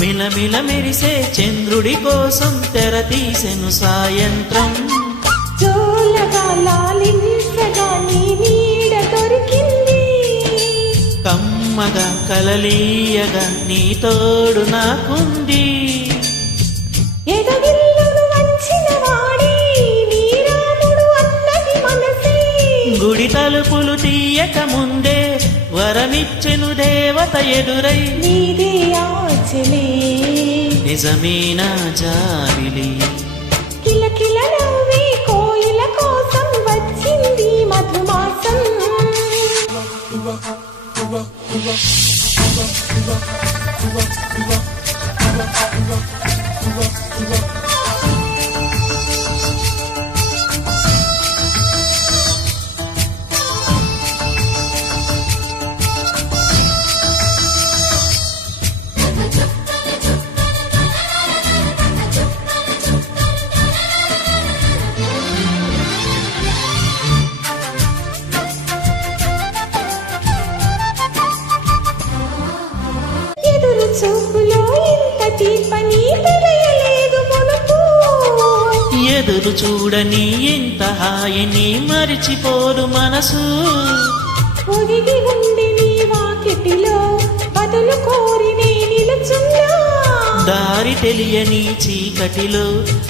మిలమిల మెరిసే చంద్రుడి కోసం తెర తీసెను సాయంత్రం. జోలగా లాలించగా నీ నీడ దొరికింది, కమ్మగా కలలీయగా నీ తోడు నాకుంది. ఎదగిల్లును వంచిన వాడే నీ రాముడు అన్నది మనసే, గుడి తలుపులు తీయక ముందే వరమిచ్చెను దేవత ఎదురై. నీదే ఆచలే నిజమేనా జాబిలి, కిలకిల నవ్వే కోయిల కోసం వచ్చింది మధుమాసం. చూపులో ఇంత తీపని తెలియలేదు మునుపు, ఎదురు చూడని ఇంత హాయిని మరిచిపోదు మనసు. ఒదిగి ఉండి నీ వాకిటిలో బదులు కోరి నే నిలుచున్నా, దారి తెలియని చీకటిలో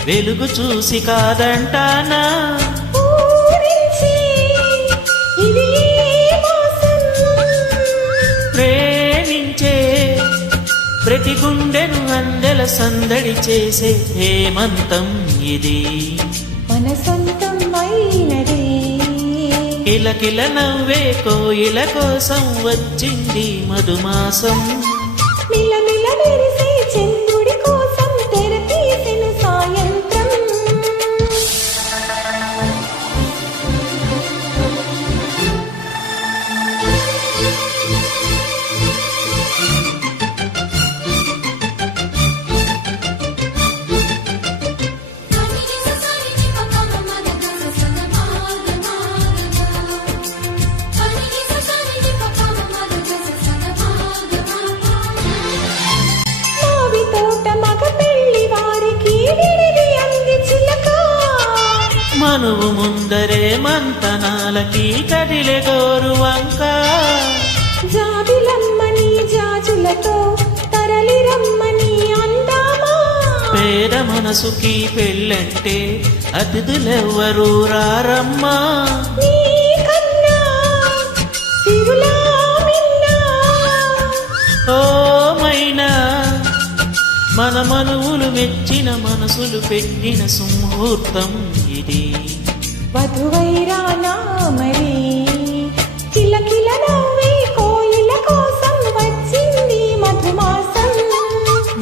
వెలుగు చూసి కాదంటానా. ఊరించే ఇది ఏ మోసం, ప్రేమించే ప్రతి గుండెను అందెల సందడి చేసే హేమంతం ఇది, మన సొంతం అయినదే. కిలకిల నవ్వే కోయిల కోసం వచ్చింది మధుమాసం. మిలమిల మెరిసే చంద్రుడి కోసం తెర తీసెను సాయంత్రం. మనువు ముందరే మంతనాలకి కదిలే గోరు వంక, జాబిలమ్మని జాజులతో తరలి రమ్మని అందామా. పేద మనసుకి పెళ్ళంటే అతిథులెవ్వరూ రారమ్మా. నీకన్నా తిరులా మిన్నా, ఓ మైనా మన మనువులు మెచ్చిన మనసులు పెట్టిన సుముహూర్తం ఇది, వధువైరానా మరి. కిలకిల నవ్వే కోయిల కోసం వచ్చింది మధుమాసం.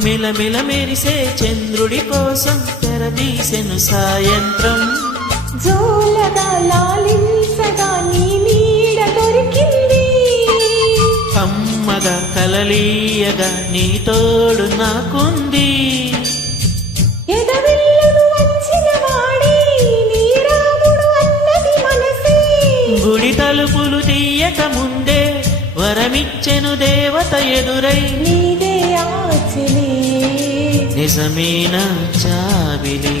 మిలమిల మెరిసే చంద్రుడి కోసం తెరదీసెను సాయంత్రం. జోలగా లాలించగా నీ నీడ దొరికింది, కమ్మగా కలలీయగా నీ తోడు నాకుంది. ఎదవిల్లును వంచిన వాడే నీ రాముడు అన్నది మనసే, గుడి తలుపులు తీయక ముందే వరమిచ్చెను దేవత ఎదురై. నీదే ఆచలే నిజమేనా జాబిలి.